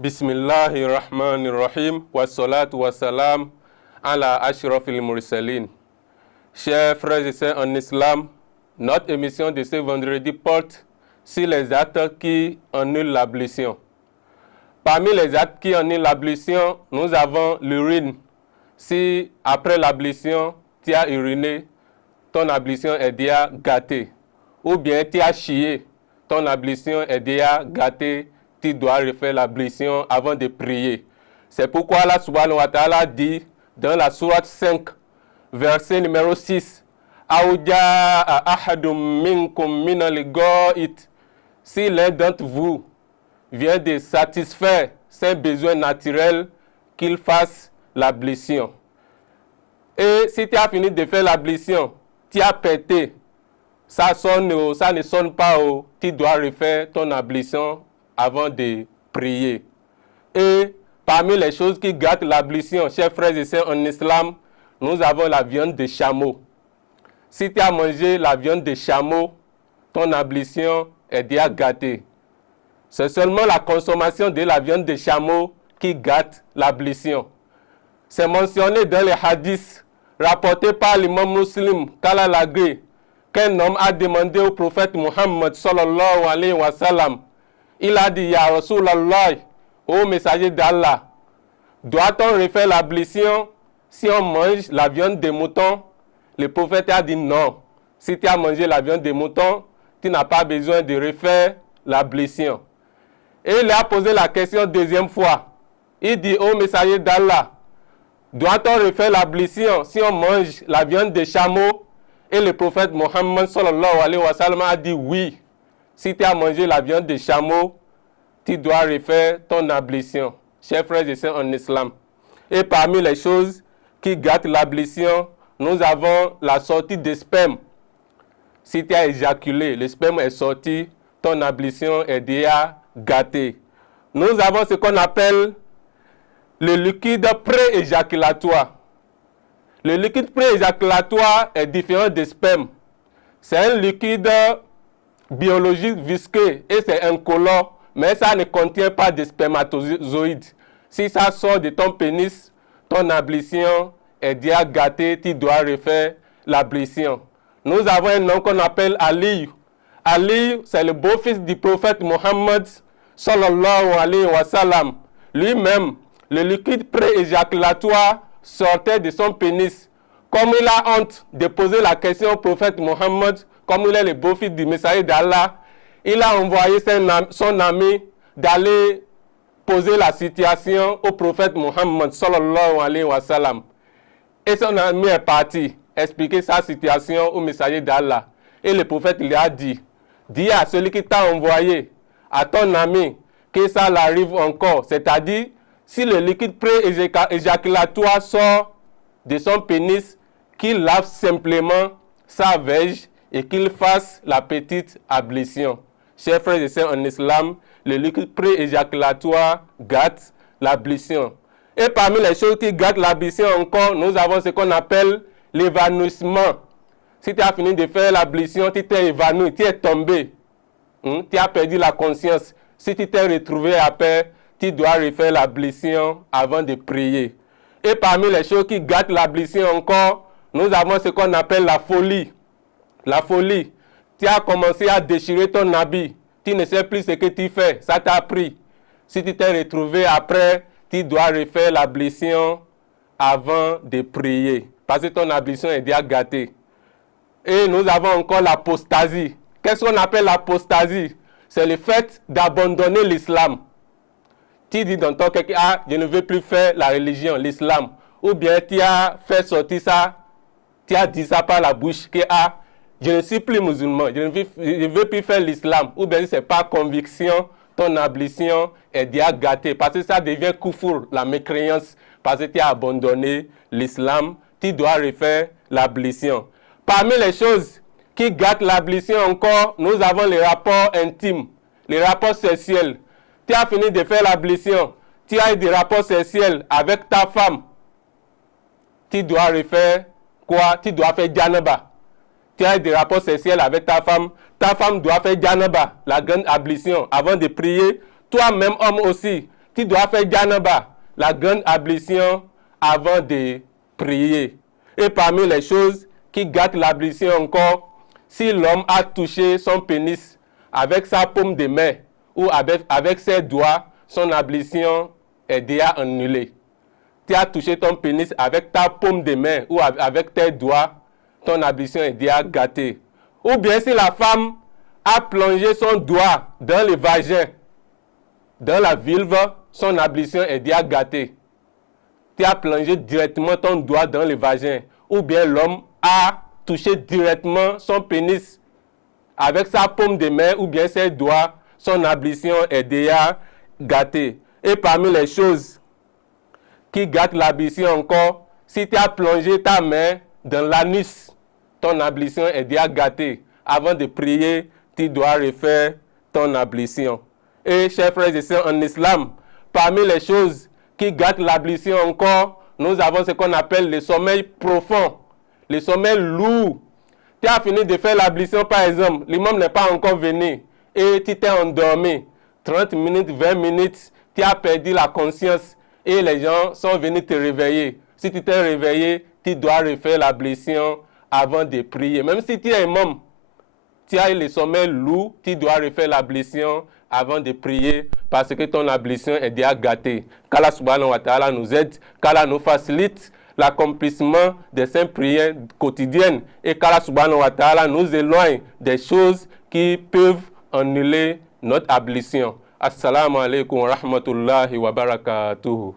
Bismillahirrahmanirrahim wa salatu wa salam ala ashrafil mursalin. Chers frères et sœurs en islam, notre émission de ce vendredi porte sur les actes qui annulent l'ablution. Parmi les actes qui annulent l'ablution, nous avons l'urine. Si après l'ablution, tu as uriné, ton ablution est déjà gâtée. Ou bien tu as chié, ton ablution est déjà gâtée. Tu dois refaire l'ablution avant de prier. C'est pourquoi Allah subhanahu wa ta'ala dit dans la sourate 5, verset numéro 6, si l'un d'entre vous vient de satisfaire ses besoins naturels, qu'il fasse l'ablution. Et si tu as fini de faire l'ablution, tu as pété, ça ne sonne pas, tu dois refaire ton ablution avant de prier. Et parmi les choses qui gâtent l'ablution, chers frères et sœurs en islam, nous avons la viande de chameau. Si tu as mangé la viande de chameau, ton ablution est déjà gâtée. C'est seulement la consommation de la viande de chameau qui gâte l'ablution. C'est mentionné dans les hadiths rapportés par l'imam Muslim, qu'Allah l'agrée, qu'un homme a demandé au prophète Muhammad sallallahu alayhi wa sallam. Il a dit, Ya Rasulallah, ô messager d'Allah, doit-on refaire l'ablution si on mange la viande de mouton? Le prophète a dit non. Si tu as mangé la viande de mouton, tu n'as pas besoin de refaire l'ablution. Et il a posé la question deuxième fois. Il dit, ô messager d'Allah, doit-on refaire l'ablution si on mange la viande de chameau? Et le prophète Mohammed sallallahu alayhi wa sallam a dit oui. Si tu as mangé la viande de chameau, tu dois refaire ton ablution. Chers frères et sœurs en islam. Et parmi les choses qui gâtent l'ablution, nous avons la sortie de sperme. Si tu as éjaculé, le sperme est sorti, ton ablution est déjà gâtée. Nous avons ce qu'on appelle le liquide pré-éjaculatoire. Le liquide pré-éjaculatoire est différent du sperme. C'est un liquide biologique visqueux et c'est incolore, mais ça ne contient pas de spermatozoïdes. Si ça sort de ton pénis, ton ablution est déjà gâtée, tu dois refaire l'ablution. Nous avons un nom qu'on appelle Ali. Ali, c'est le beau-fils du prophète Mohammed sallallahu alayhi wa sallam. Lui-même, le liquide pré-éjaculatoire sortait de son pénis. Comme il a honte de poser la question au prophète Mohammed, comme il est le beau-fils du messager d'Allah, il a envoyé son ami d'aller poser la situation au prophète Mohammed sallallahu alayhi wa sallam. Et son ami est parti expliquer sa situation au messager d'Allah. Et le prophète lui a dit, dis à celui qui t'a envoyé, à ton ami, que ça l'arrive encore. C'est-à-dire, si le liquide pré-éjaculatoire sort de son pénis, qu'il lave simplement sa verge et qu'il fasse la petite ablution. Chers frères et sœurs en islam, le liquide pré-éjaculatoire gâte l'ablution. Et parmi les choses qui gâtent l'ablution encore, nous avons ce qu'on appelle l'évanouissement. Si tu as fini de faire l'ablution, tu t'es évanoui, tu es tombé, tu as perdu la conscience. Si tu t'es retrouvé après, tu dois refaire l'ablution avant de prier. Et parmi les choses qui gâtent l'ablution encore, nous avons ce qu'on appelle la folie. La folie. Tu as commencé à déchirer ton habit. Tu ne sais plus ce que tu fais. Ça t'a pris. Si tu t'es retrouvé après, tu dois refaire l'ablution avant de prier. Parce que ton ablution est déjà gâtée. Et nous avons encore l'apostasie. Qu'est-ce qu'on appelle l'apostasie? C'est le fait d'abandonner l'islam. Tu dis dans ton cœur, ah, je ne veux plus faire la religion, l'islam. Ou bien tu as fait sortir ça, tu as dit ça par la bouche, que ah, je ne suis plus musulman, je ne veux plus faire l'islam. Ou bien ce n'est pas conviction, ton ablution est déjà gâtée. Parce que ça devient kufur, la mécréance. Parce que tu as abandonné l'islam, tu dois refaire l'ablution. Parmi les choses qui gâtent l'ablution encore, nous avons les rapports intimes, les rapports sexuels. Tu as fini de faire l'ablution, tu as eu des rapports sexuels avec ta femme. Tu dois refaire quoi? Tu dois faire janaba. Tu as eu des rapports sexuels avec ta femme doit faire janaba, la grande ablution, avant de prier. Toi-même, homme aussi, tu dois faire janaba, la grande ablution, avant de prier. Et parmi les choses qui gâtent l'ablution encore, si l'homme a touché son pénis avec sa paume de main ou avec ses doigts, son ablution est déjà annulée. Tu as touché ton pénis avec ta paume de main ou avec tes doigts, ton ablution est déjà gâtée. Ou bien si la femme a plongé son doigt dans le vagin, dans la vulve, son ablution est déjà gâtée. Tu as plongé directement ton doigt dans le vagin. Ou bien l'homme a touché directement son pénis avec sa paume de main ou bien ses doigts, son ablution est déjà gâtée. Et parmi les choses qui gâtent l'ablution encore, si tu as plongé ta main dans l'anus, ton ablution est déjà gâtée. Avant de prier, tu dois refaire ton ablution. Et chers frères et sœurs en islam, parmi les choses qui gâtent l'ablution encore, nous avons ce qu'on appelle le sommeil profond, le sommeil lourd. Tu as fini de faire l'ablution par exemple, l'imam n'est pas encore venu et tu t'es endormi. 30 minutes, 20 minutes, tu as perdu la conscience et les gens sont venus te réveiller. Si tu t'es réveillé, tu dois refaire l'ablution avant de prier. Même si tu es imam, tu as le sommeil lourd, tu dois refaire l'ablution avant de prier parce que ton ablution est déjà gâtée. Qu'Allah subhanahu wa ta'ala nous aide, qu'Allah nous facilite l'accomplissement des saintes prières quotidiennes et qu'Allah subhanahu wa ta'ala nous éloigne des choses qui peuvent annuler notre ablution. Assalamu alaikum wa rahmatullahi wa barakatuhu.